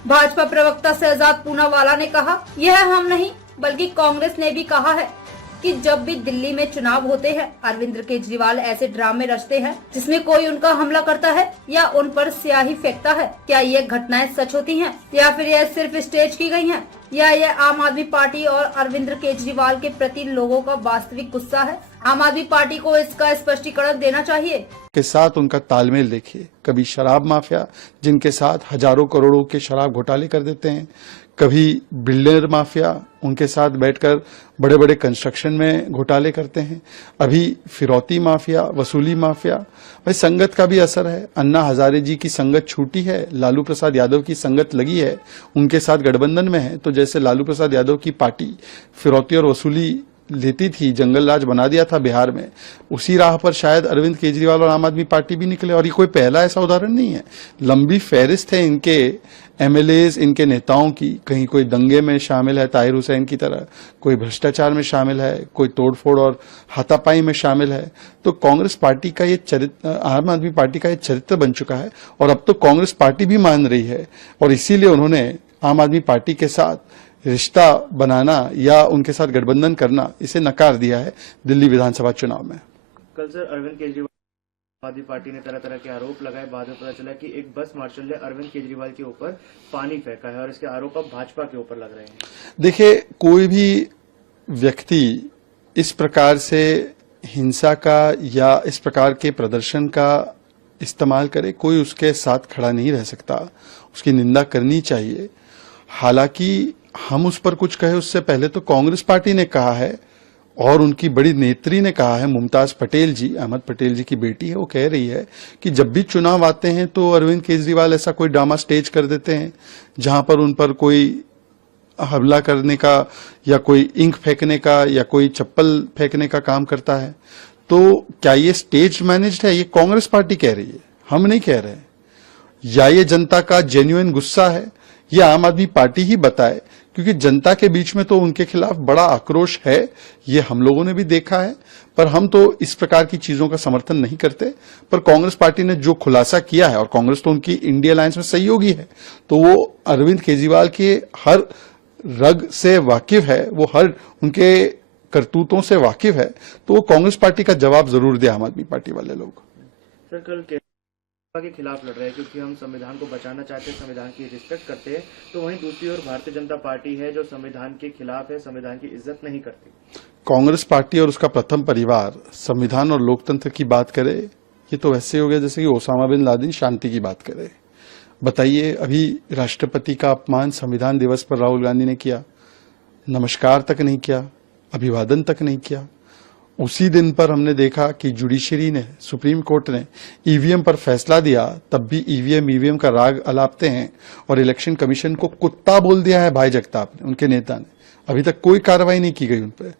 भाजपा प्रवक्ता शहजाद पूनावाला ने कहा, यह हम नहीं बल्कि कांग्रेस ने भी कहा है कि जब भी दिल्ली में चुनाव होते हैं, अरविंद केजरीवाल ऐसे ड्रामे रचते हैं जिसमें कोई उनका हमला करता है या उन पर स्याही फेंकता है। क्या ये घटनाएं सच होती हैं या फिर यह सिर्फ स्टेज की गई हैं? या यह आम आदमी पार्टी और अरविंद केजरीवाल के प्रति लोगों का वास्तविक गुस्सा है? आम आदमी पार्टी को इसका स्पष्टीकरण देना चाहिए। के साथ उनका तालमेल देखिए। कभी शराब माफिया जिनके साथ हजारों करोड़ों के शराब घोटाले कर देते हैं, कभी बिल्डर माफिया उनके साथ बैठकर बड़े बड़े कंस्ट्रक्शन में घोटाले करते हैं, अभी फिरौती माफिया, वसूली माफिया। भाई संगत का भी असर है। अन्ना हजारे जी की संगत छूटी है, लालू प्रसाद यादव की संगत लगी है, उनके साथ गठबंधन में है। तो जैसे लालू प्रसाद यादव की पार्टी फिरौती और वसूली लेती थी, जंगल राज बना दिया था बिहार में, उसी राह पर शायद अरविंद केजरीवाल और आम आदमी पार्टी भी निकले। और ये कोई पहला ऐसा उदाहरण नहीं है, लंबी फहरिस्त है इनके एमएलएज, इनके नेताओं की। कहीं कोई दंगे में शामिल है ताहिर हुसैन की तरह, कोई भ्रष्टाचार में शामिल है, कोई तोड़फोड़ और हाथापाई में शामिल है। तो कांग्रेस पार्टी का ये चरित्र, आम आदमी पार्टी का ये चरित्र बन चुका है और अब तो कांग्रेस पार्टी भी मान रही है। और इसीलिए उन्होंने आम आदमी पार्टी के साथ रिश्ता बनाना या उनके साथ गठबंधन करना, इसे नकार दिया है दिल्ली विधानसभा चुनाव में। कल सर अरविंद केजरीवाल आम आदमी पार्टी ने तरह तरह के आरोप लगाए। बाद में पता चला कि एक बस मार्शल ने अरविंद केजरीवाल के ऊपर पानी फेंका है और इसके आरोप अब भाजपा के ऊपर लग रहे हैं। देखिए, कोई भी व्यक्ति इस प्रकार से हिंसा का या इस प्रकार के प्रदर्शन का इस्तेमाल करे, कोई उसके साथ खड़ा नहीं रह सकता, उसकी निंदा करनी चाहिए। हालांकि हम उस पर कुछ कहे उससे पहले तो कांग्रेस पार्टी ने कहा है और उनकी बड़ी नेत्री ने कहा है, मुमताज पटेल जी, अहमद पटेल जी की बेटी है, वो कह रही है कि जब भी चुनाव आते हैं तो अरविंद केजरीवाल ऐसा कोई ड्रामा स्टेज कर देते हैं जहां पर उन पर कोई हमला करने का या कोई इंक फेंकने का या कोई चप्पल फेंकने का काम करता है। तो क्या ये स्टेज मैनेज्ड है? ये कांग्रेस पार्टी कह रही है, हम नहीं कह रहे। या ये जनता का जेन्युइन गुस्सा है? ये आम आदमी पार्टी ही बताए, क्योंकि जनता के बीच में तो उनके खिलाफ बड़ा आक्रोश है, ये हम लोगों ने भी देखा है। पर हम तो इस प्रकार की चीजों का समर्थन नहीं करते। पर कांग्रेस पार्टी ने जो खुलासा किया है, और कांग्रेस तो उनकी इंडिया अलायंस में सहयोगी है, तो वो अरविंद केजरीवाल के हर रग से वाकिफ है, वो हर उनके करतूतों से वाकिफ है। तो वो कांग्रेस पार्टी का जवाब जरूर दे आम आदमी पार्टी वाले लोग। सर कल के खिलाफ लड़ रहे हैं क्योंकि हम संविधान को बचाना चाहते हैं, संविधान की रिस्पेक्ट करते हैं, तो वहीं दूसरी ओर भारतीय जनता पार्टी है जो संविधान के खिलाफ है, संविधान की इज्जत नहीं करती। कांग्रेस पार्टी और उसका प्रथम परिवार संविधान और लोकतंत्र की बात करे, ये तो वैसे हो गया जैसे कि ओसामा बिन लादेन शांति की बात करे। बताइए, अभी राष्ट्रपति का अपमान संविधान दिवस पर राहुल गांधी ने किया, नमस्कार तक नहीं किया, अभिवादन तक नहीं किया। उसी दिन पर हमने देखा कि जुडिशरी ने, सुप्रीम कोर्ट ने ईवीएम पर फैसला दिया, तब भी ईवीएम का राग अलापते हैं और इलेक्शन कमीशन को कुत्ता बोल दिया है भाई जगताप ने, उनके नेता ने। अभी तक कोई कार्रवाई नहीं की गई उन पर।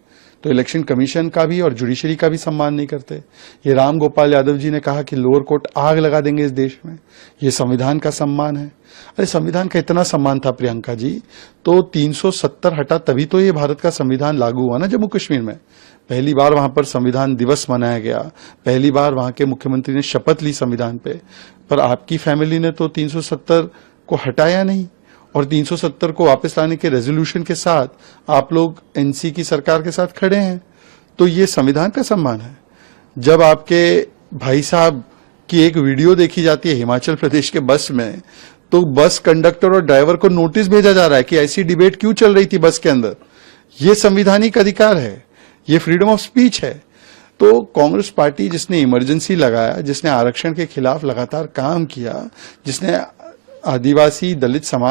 तो इलेक्शन कमीशन का भी और जुडिशरी का भी सम्मान नहीं करते। ये राम गोपाल यादव जी ने कहा कि लोअर कोर्ट आग लगा देंगे इस देश में। ये संविधान का सम्मान है? अरे संविधान का इतना सम्मान था प्रियंका जी, तो 370 हटा तभी तो ये भारत का संविधान लागू हुआ ना जम्मू कश्मीर में। पहली बार वहां पर संविधान दिवस मनाया गया, पहली बार वहां के मुख्यमंत्री ने शपथ ली संविधान पे। पर आपकी फैमिली ने तो 370 को हटाया नहीं, और 370 को वापस लाने के रेजोल्यूशन के साथ आप लोग एनसी की सरकार के साथ खड़े हैं। तो ये संविधान का सम्मान है। जब आपके भाई साहब की एक वीडियो देखी जाती है हिमाचल प्रदेश के बस में, तो बस कंडक्टर और ड्राइवर को नोटिस भेजा जा रहा है कि ऐसी डिबेट क्यों चल रही थी बस के अंदर। ये संवैधानिक अधिकार है, ये फ्रीडम ऑफ स्पीच है। तो कांग्रेस पार्टी जिसने इमरजेंसी लगाया, जिसने आरक्षण के खिलाफ लगातार काम किया, जिसने आदिवासी दलित समाज